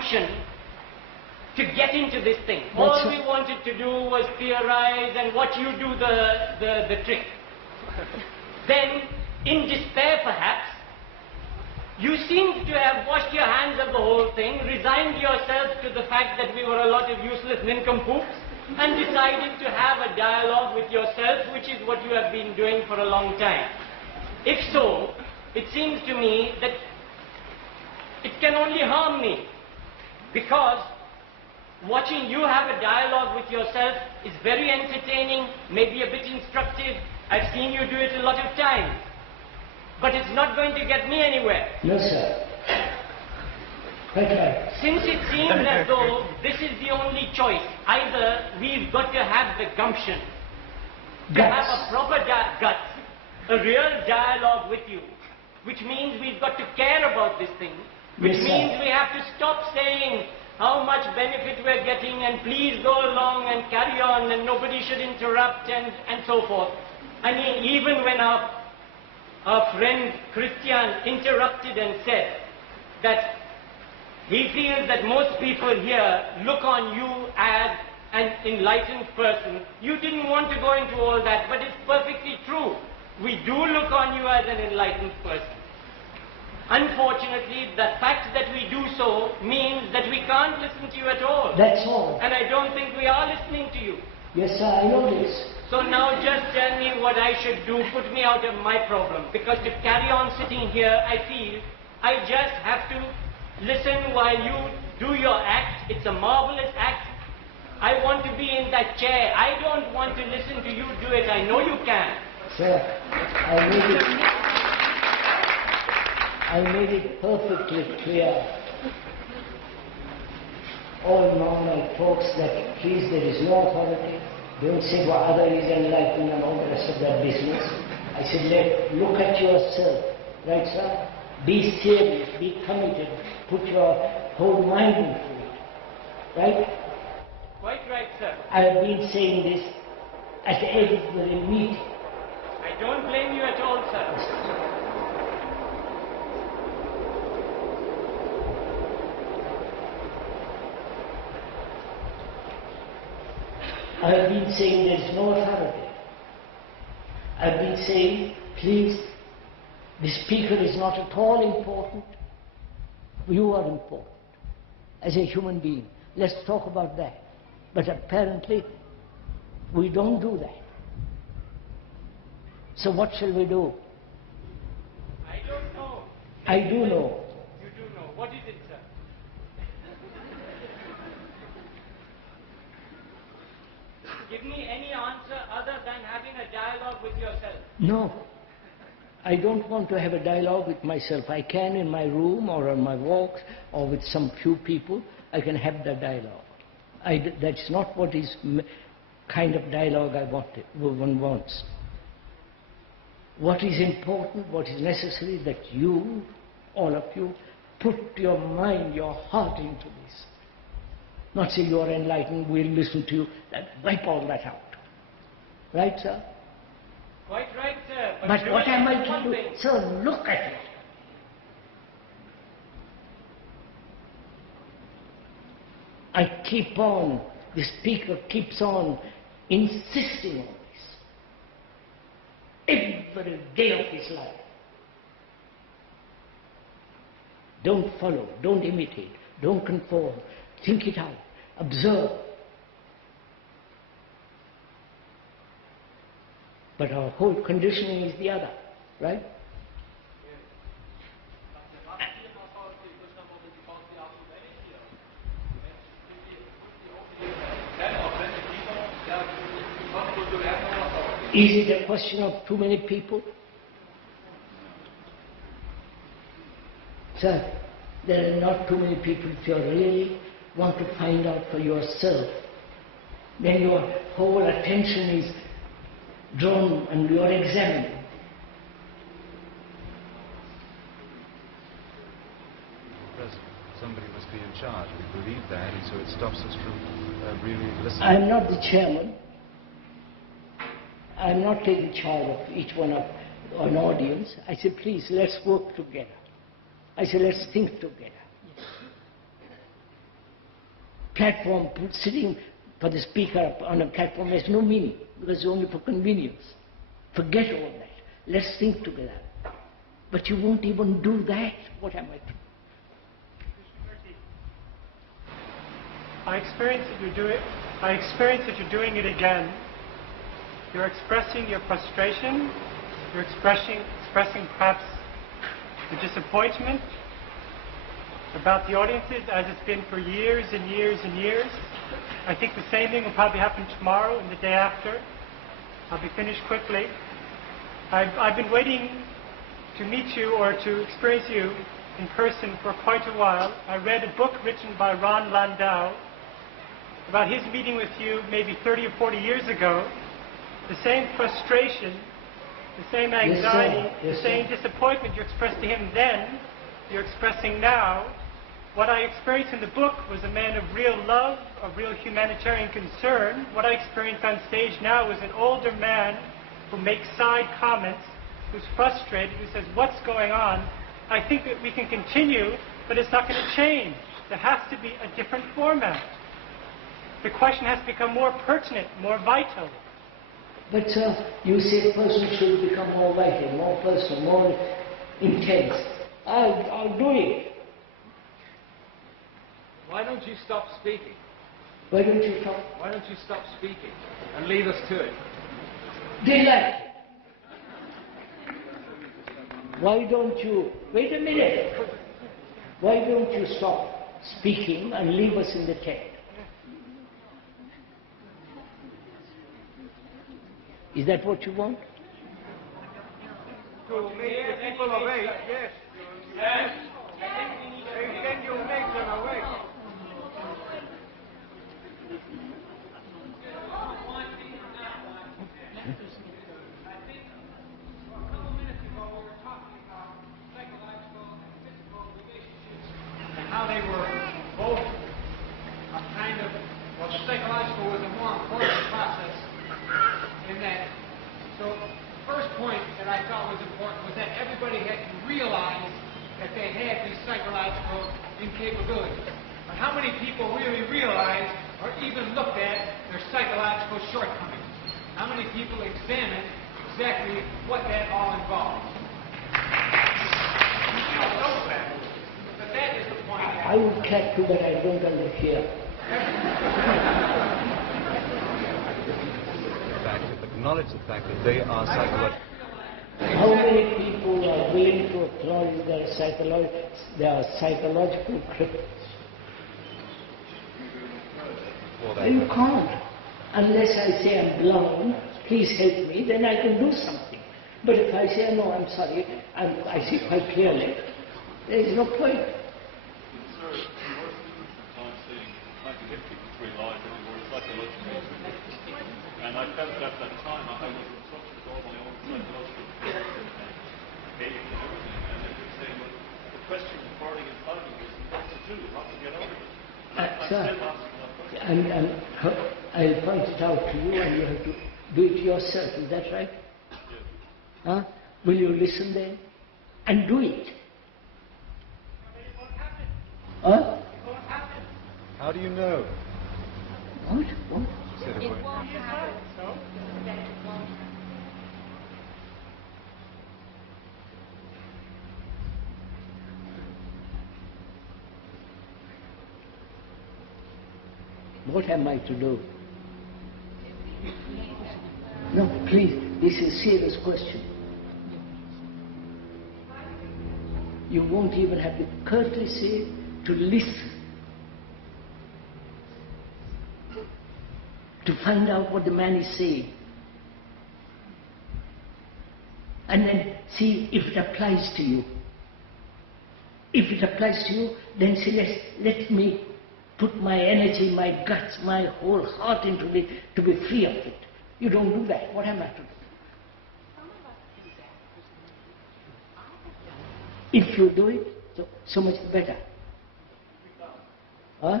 gumption to get into this thing. All we wanted to do was theorize and watch you do the trick. Then, in despair perhaps, you seemed to have washed your hands of the whole thing, resigned yourself to the fact that we were a lot of useless nincompoops, and decided to have a dialogue with yourself, which is what you have been doing for a long time. If so, it seems to me that it can only harm me, because watching you have a dialogue with yourself is very entertaining, maybe a bit instructive. I've seen you do it a lot of times. But it's not going to get me anywhere. No, sir. Okay. Since it seems as though this is the only choice, either we've got to have the gumption to have a proper guts, a real dialogue with you, which means we've got to care about this thing, which means we have to stop saying how much benefit we're getting and please go along and carry on and nobody should interrupt and so forth. I mean, even when our friend Christian interrupted and said that he feels that most people here look on you as an enlightened person. You didn't want to go into all that, but it's perfectly true. We do look on you as an enlightened person. Unfortunately, the fact that we do so means that we can't listen to you at all. That's all. And I don't think we are listening to you. Yes, sir, I know this. So now just tell me what I should do, put me out of my problem. Because to carry on sitting here, I feel I just have to listen while you do your act. It's a marvelous act. I want to be in that chair. I don't want to listen to you do it. I know you can. Sir, I made it perfectly clear. All normal folks that please, there is no authority. Don't say what other is enlightened and all the rest of that business. I said, look at yourself. Right, sir? Be serious, be committed, put your whole mind into it. Right? Quite right, sir. I have been saying this at every meeting. I don't blame you at all, sir. I have been saying there is no authority. I have been saying, please, the speaker is not at all important. You are important as a human being. Let's talk about that. But apparently, we don't do that. So what shall we do? I don't know. I do know. You do know. What is it, sir? Give me any answer other than having a dialogue with yourself. No. I don't want to have a dialogue with myself. I can in my room or on my walks or with some few people, I can have the dialogue. That's not what is kind of dialogue one wants. What is important, what is necessary, that you, all of you, put your mind, your heart into this. Not say you are enlightened, we'll listen to you, wipe all that out. Right, sir? Quite right, sir. But what am I to do? Sir, look at it. I keep on, the speaker keeps on insisting on this. Every day of his life. Don't follow, don't imitate, don't conform. Think it out, observe. But our whole conditioning is the other, right? Is it a question of too many people? Sir, there are not too many people. If you really want to find out for yourself, then your whole attention is drawn and you are examining. President, somebody must be in charge. We believe that, and so it stops us from really listening. I'm not the chairman. I'm not taking charge of each one of an audience. I said, please, let's work together. I said, let's think together. platform, sitting for the speaker on a platform has no meaning, because it's only for convenience. Forget all that. Let's think together. But you won't even do that. What am I to do? I experience that you're doing it again. You're expressing your frustration. You're expressing perhaps the disappointment about the audiences, as it's been for years and years and years. I think the same thing will probably happen tomorrow and the day after. I'll be finished quickly. I've been waiting to meet you or to experience you in person for quite a while. I read a book written by Ron Landau about his meeting with you maybe 30 or 40 years ago. The same frustration, the same anxiety, yes, the same disappointment you expressed to him then, you're expressing now. What I experienced in the book was a man of real love, of real humanitarian concern. What I experienced on stage now is an older man who makes side comments, who's frustrated, who says, what's going on? I think that we can continue, but it's not going to change. There has to be a different format. The question has to become more pertinent, more vital. But sir, you say person should become more vital, more personal, more intense. I'll do it. Why don't you stop speaking? Why don't you stop? Why don't you stop speaking and leave us to it? Delight. Why don't you, wait a minute, why don't you stop speaking and leave us in the tent? Is that what you want? To make the people awake, yes. Yes. Can you make them awake? How they were both a kind of, well, the psychological was a more important process in that. So the first point that I thought was important was that everybody had to realize that they had these psychological incapabilities. But how many people really realize or even looked at their psychological shortcomings? How many people examine exactly what that all involves? You don't know that. But that is the point. I would clap too, but I don't understand. Acknowledge the fact that they are psychological. How many people are willing to acknowledge their psychological cripples? You can't. Unless I say I'm blind, please help me, then I can do something. But if I say, no, I'm sorry, I see quite clearly, there is no point. Sir, you were sometimes saying contradicting between life and your psychological cripples. And I felt at that time I was in touch with all my own psychological cripples and behaving and everything. And I was saying, well, the question of parting and finding is what to do, how to get out of it. And I'm still asking that question. And I'll point it out to you, and you have to do it yourself. Is that right? Yes. Huh? Will you listen then? And do it. Huh? How do you know? What? She said it won't. What am I to do? No, please, this is a serious question. You won't even have the courtesy to listen, to find out what the man is saying, and then see if it applies to you. If it applies to you, then say, let me put my energy, my guts, my whole heart into it to be free of it. You don't do that. What am I to do? If you do it, so much better. Huh?